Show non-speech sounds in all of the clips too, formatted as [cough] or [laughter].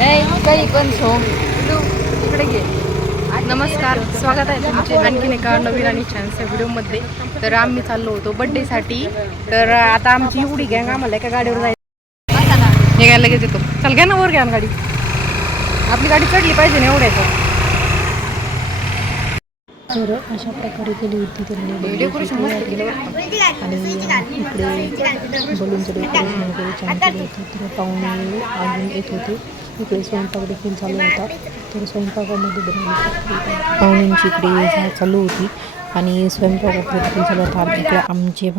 काही पण सोम इकडे घे. नमस्कार स्वागत आहे तुमचे आणखीन एका नवीन आणि छानशा व्हिडिओमध्ये. तर आम्ही चाललो होतो बड्डेसाठी तर आता आमची एवढी गँग आम्हाला एका गाडीवर जायचं. हे घ्यायला लगेच येतो. चल घ्या ना वर घ्या ना गाडी. आपली गाडी चढली पाहिजे ना एवढ्याचं तर अशा प्रकारे केली होती त्यांनी डेकोरेशन. आणि इकडे बलूनचं डेकोरेशन वगैरे छान केलं होतं तर पाहुणे अजून येत होते. इकडे स्वयंपाक देखील चालू होता. तर स्वयंपाकामध्ये पाहुण्यांची इकडे चालू होती. आणि स्वयंपाकात देखील चालू होता आणि इकडे आमचे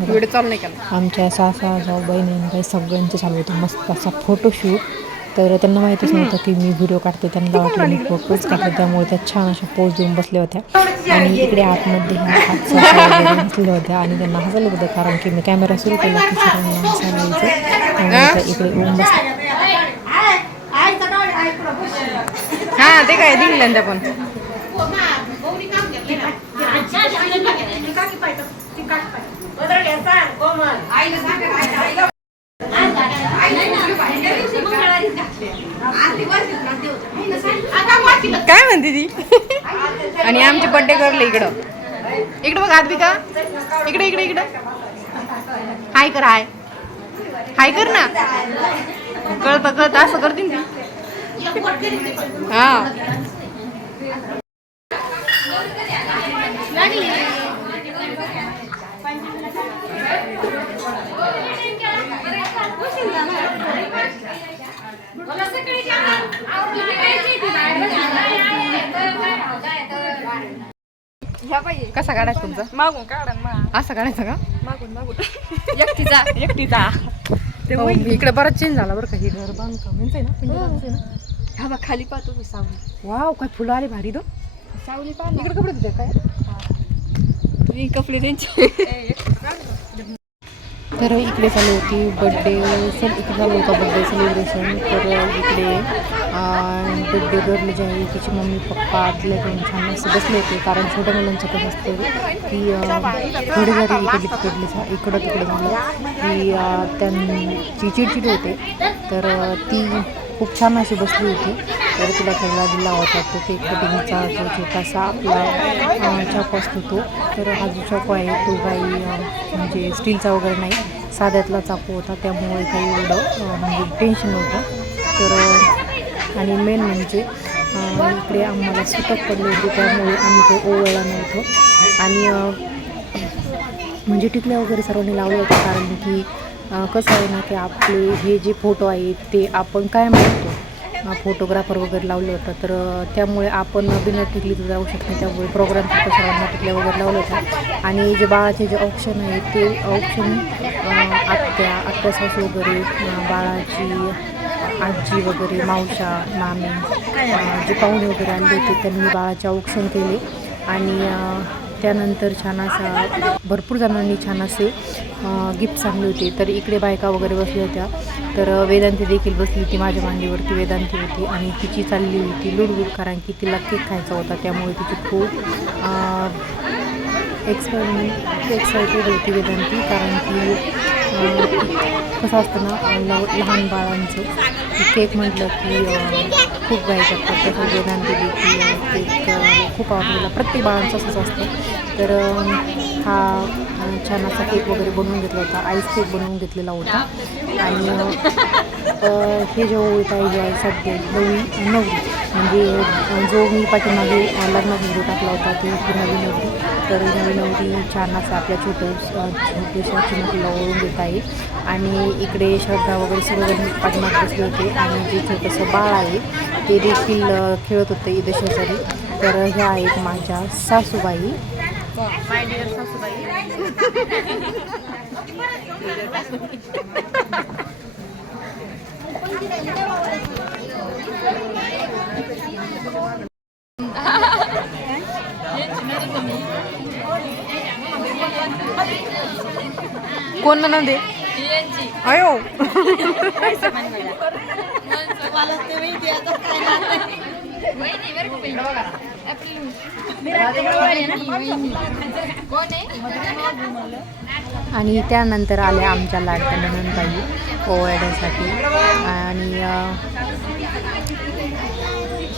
आमच्या सासा जाऊ बहिणींकडे सगळ्यांचं चालू होतं. मस्त असा फोटोशूट तर त्यांना माहीतच नव्हतं की मी व्हिडिओ काढते. त्यांना वाटलं मी फोटोच काढते. त्यामुळे त्या छान अशा पोज देऊन बसल्या होत्या. आणि इकडे आतमध्ये बसल्या होत्या. आणि त्यांना हसायला होतं कारण की मी कॅमेरा सुरू केला की सगळ्यांना हसायला यायचं. इकडे येऊन बस हा ते काय दिंगल्यांदा पण. काय म्हणते ती? आणि आमचे बड्डे करले इकडं. इकडं बघ आदवी का इकडे इकडे इकडं. हाय कर हाय हाय कर ना. कळतं कळतं. असं करते ती. कसा काढायचा तुमचा? मागून काढा ना असा काढायचा का? मागून मागून. [laughs] एकटीचा. एकटीचा. हो, इकडे बराच चेंज झाला बरं का हे घर बांधकाम. पिंजऱ्याचं आहे ना? हा खाली पाहतो मी सावली. वाव काय फुलं आली भारी तो सावली पाहा इकडे कपडे तुझे काय? मी कपडे त्यांचे [laughs] तर इकडे चालू होती बड्डे सेल इकडे चालू होता बड्डे सेलिब्रेशन तर इकडे बड्डे गर्ल जी आहे तिची मम्मी पप्पा घेऊन छान असं बसले होते. कारण छोट्या मुलांचं कसं असतं की थोडी जरी इकडे तिकडली इकडं तिकडं झालं की त्यांची चिडचिड होते. तर ती खूप छान अशी बसली होती. तर तिला खेळला दिला होता तो केक कटिंगचा जो छोटासा आपला अं, असतो तो. तर हा जो चाकू आहे तो काही म्हणजे स्टीलचा वगैरे नाही. साध्यातला चाकू होता. त्यामुळे काही एवढं म्हणजे टेन्शन नव्हतं. तर आणि मेन म्हणजे इकडे आम्हाला सुटक पडली होती. त्यामुळे आम्ही ते ओवळला नव्हतो. आणि म्हणजे टिकल्या वगैरे सर्वांनी लावलं होतं. कारण की कसं आहे ना की आपले हे जे फोटो आहेत ते आपण काय म्हणतो? फोटोग्राफर वगैरे लावलं होतं तर त्यामुळे आपण बिना टिकलीचं जाऊ शकतो त्यामुळे प्रोग्राम फक्त सर्वांना टिकल्या वगैरे लावलं होतं. आणि जे बाळाचे जे ऑप्शन आहे ते ऑप्शन आत्या आत्या सासू वगैरे बाळाची आजी वगैरे मावशा मामी जे पाहुणे वगैरे आणले होते त्यांनी बाळाचे औक्षण केले. आणि त्यानंतर छान असा भरपूर जणांनी छान असे गिफ्ट आणले होते. तर इकडे बायका वगैरे बसल्या होत्या. तर वेदांती देखील बसली होती माझ्या मांडीवरती वेदांती होती. आणि तिची चालली होती लुडबुड कारण की तिला केक खायचा होता. त्यामुळे तिची खूप एक्सपायरमेंट एक्सायटेड होती वेदांती कारण की कसं असतं ना लहान बाळांचं केक म्हटलं की खूप गाय करतात. तसं वेदांती देखील केक खूप आवडलेला प्रत्येक बाळांचं असंच असतं. तर हा छान असा केक वगैरे बनवून घेतला होता. आईस केक बनवून घेतलेला होता. आणि हे जेव्हा उलट आहे जे आहे सध्या नवी नवरी. म्हणजे जो मी पाठीमागे लग्न व्हिडिओ टाकला होता ती ती नवी नवरी तर नवी नवरी छान असं आपल्या छोटं छोटेशा चिमटीला ओळून देत आहे. आणि इकडे श्रद्धा वगैरे सगळेजण पाठीमागे बसले होते. आणि जे छोटंसं बाळ आहे ते देखील खेळत होतं ईद शेजारी. तर ह्या आहेत माझ्या सासूबाई माय डिअर सासूबाई. कोण म्हणून दे अयो. आणि त्यानंतर आल्या आमच्या लाडक्या नंदबाई ओवाळण्यासाठी आणि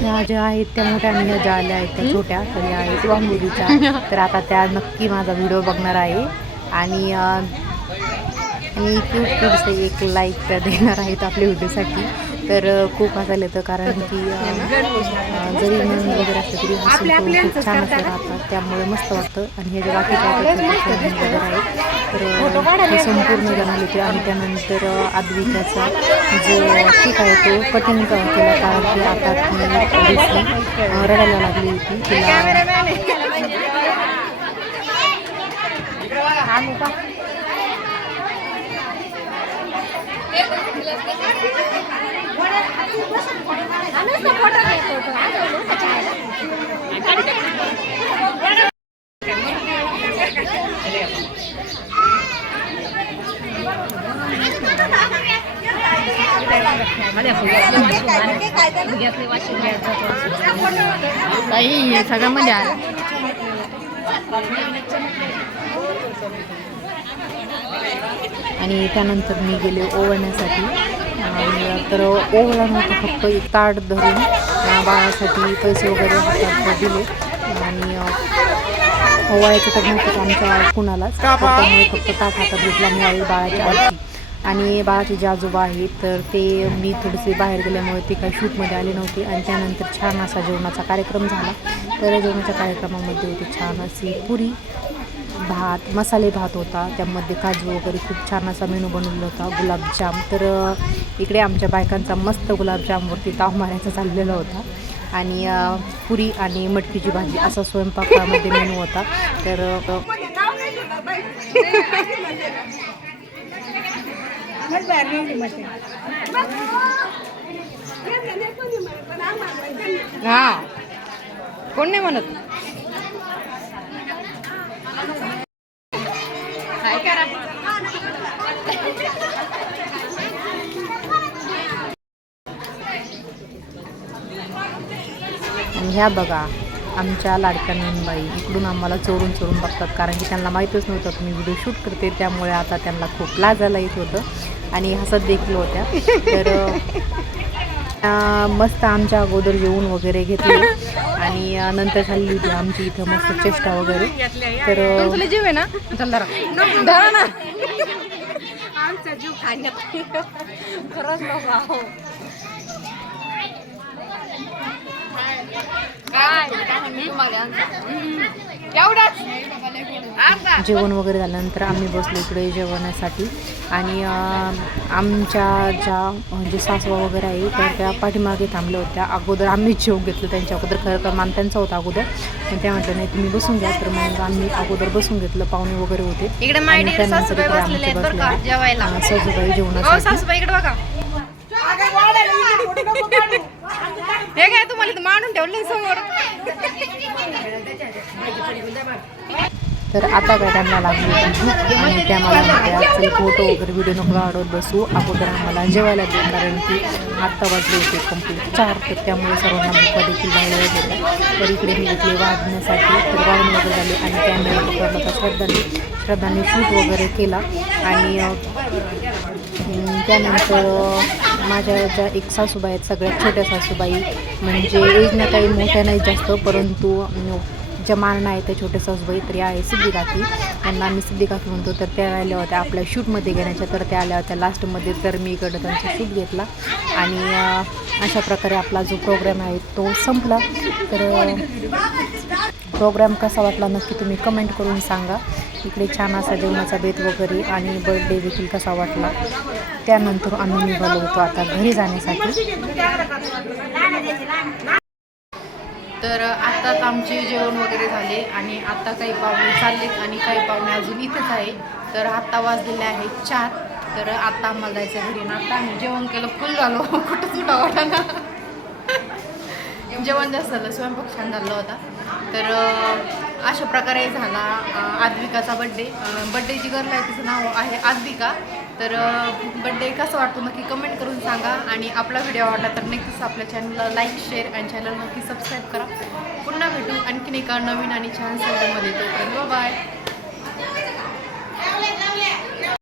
ह्या ज्या आहेत त्या मोठ्या आणि ह्या ज्या आल्या आहेत त्या छोट्या तर या आहेत वांबोलीच्या तर आता त्या नक्की माझा व्हिडिओ बघणार आहे. आणि मी आणि क्यूट क्यूटचं एक लाईक देणार आहेत आपल्या व्हिडिओसाठी. तर खूप हसायला येतं कारण की जरी मन वगैरे असलं तरी हसून खूप छान असं राहतात. त्यामुळे मस्त वाटतं. आणि हे जे छान वगैरे आहेत तर अं, हे संपूर्ण जणाले होते आणि त्यानंतर अं, अद्विकाचा जो केक आहे तो कटिंग केला. कारण की आता ती रडायला लागली होती. तिला ताई सगळ्यामध्ये आलं आणि त्यानंतर मी गेले ओवण्यासाठी तर ओवळा नव्हतं फक्त एक ताट धरून बाळासाठी पैसे वगैरे हातात दिले. आणि ओवाळायचं तर नव्हतं आमच्या कुणालाच. त्यामुळे फक्त ताट हातात घेतला मी आई बाळाच्या आजी आणि बाळाचे जे आजोबा आहेत तर ते मी थोडेसे बाहेर गेल्यामुळे ते काही शूटमध्ये आले नव्हते. आणि त्यानंतर छान असा जेवणाचा कार्यक्रम झाला. तर जेवणाच्या कार्यक्रमामध्ये होती छान अशी पुरी भात मसाले भात होता. त्यामध्ये काजू वगैरे खूप छान असा मेनू बनवला होता गुलाबजाम. तर इकडे आमच्या बायकांचा मस्त गुलाबजामवरती ताव मारायचा चाललेला होता. आणि पुरी आणि मटकीची भाजी असा स्वयंपाकामध्ये मेनू होता. तर हां. कोण नाही म्हणत? काय करा ह्या बघा आमच्या लाडक्या नंदबाई इकडून आम्हाला चोरून चोरून बघतात कारण की त्यांना माहीतच नव्हतं की मी व्हिडिओ शूट करते त्यामुळे आता त्यांना खूप लाजायला येत होतं. आणि हसत देखील होत्या. तर मस्त आमच्या अगोदर येऊन वगैरे घेतले. आणि नंतर खाल्ली होती आमची इथं मस्त चेष्टा वगैरे. तर तुला जीव आहे ना? चल धरा. धरा ना. आमचा जीव खाण्यात खरंच नको एवढाच जेवण वगैरे झाल्यानंतर आम्ही बसलो इकडे जेवणासाठी. आणि आमच्या ज्या म्हणजे सासवा वगैरे आहे तर त्या पाठीमागे थांबल्या होत्या. अगोदर आम्हीच जेवण घेतलं त्यांच्या अगोदर. खरं तर मान त्यांचा होता अगोदर. पण त्या म्हटलं नाही तुम्ही बसून घ्या. तर मग आम्ही अगोदर बसून घेतलं. पाहुणे वगैरे होते. इकडे आणि त्यानंतर सासूबाई इकडे आमचे सासूबाई हो जेवणासाठी बघा. हे काय तुम्हाला मांडून ठेवलं समोर? तर आता काय त्यांना लागली होती आणि त्या मला म्हणत्या फोटो वगैरे व्हिडिओ नको वाढवत बसू अगोदर आम्हाला जेवायला दे कारण की आत्ता वाजले होते कंप्लीट चार तर त्यामुळे सर्वांना भूका देखील लागल्या होत्या तर इकडे मी घेतले वाढण्यासाठी तर वाढून वगैरे झाले आणि कॅमेरा पकडला होता श्रद्धाने श्रद्धाने शूट वगैरे केला. आणि त्यानंतर माझ्या ज्या एक सासूबाई आहेत सगळ्यात छोट्या सासूबाई म्हणजे एजनं काही मोठ्या नाही जास्त परंतु ज्या मारणं आहेत त्या छोट्या सासूबाई तरी आहे सिद्धी काकी त्यांना आम्ही सिद्धी काकी म्हणतो तर त्या आल्या होत्या आपल्या शूटमध्ये घेण्याच्या तर त्या आल्या होत्या लास्टमध्ये तर मी इकडं त्यांचा शूट घेतला. आणि अशा प्रकारे आपला जो प्रोग्राम आहे तो संपला. तर प्रोग्राम कसा वाटला नक्की तुम्ही कमेंट करून सांगा. इकडे छान असा जेवणाचा बेत वगैरे आणि बर्थडे देखील कसा वाटला. त्यानंतर आम्ही निघालो होतो आता घरी जाण्यासाठी. तर आत्ताच आमचे जेवण वगैरे झाले आणि आत्ता काही पाहुणे चाललेत आणि काही पाहुणे अजून इथेच आहे तर आत्ता वाजलेले आहेत चार. तर आत्ता आम्हाला जायचं घरी. ना आता आम्ही जेवण केलं फुल झालो. [laughs] कुठं वाटा ना [laughs] जेवण जास्त झालं स्वयंपाक छान झाला होता. तर अशा प्रकारे झाला आद्विकाचा बड्डे बड्डेची गर्ल आहे तिचं नाव आहे आद्विका. तर बड्डे कसं वाटतो नक्की कमेंट करून सांगा. आणि आपला व्हिडिओ आवडला तर नक्कीच आपल्या चॅनलला लाईक शेअर आणि चॅनल नक्की सबस्क्राईब करा. पुन्हा भेटू आणखीन एका नवीन आणि छान व्हिडिओमध्ये तोपर्यंत बाय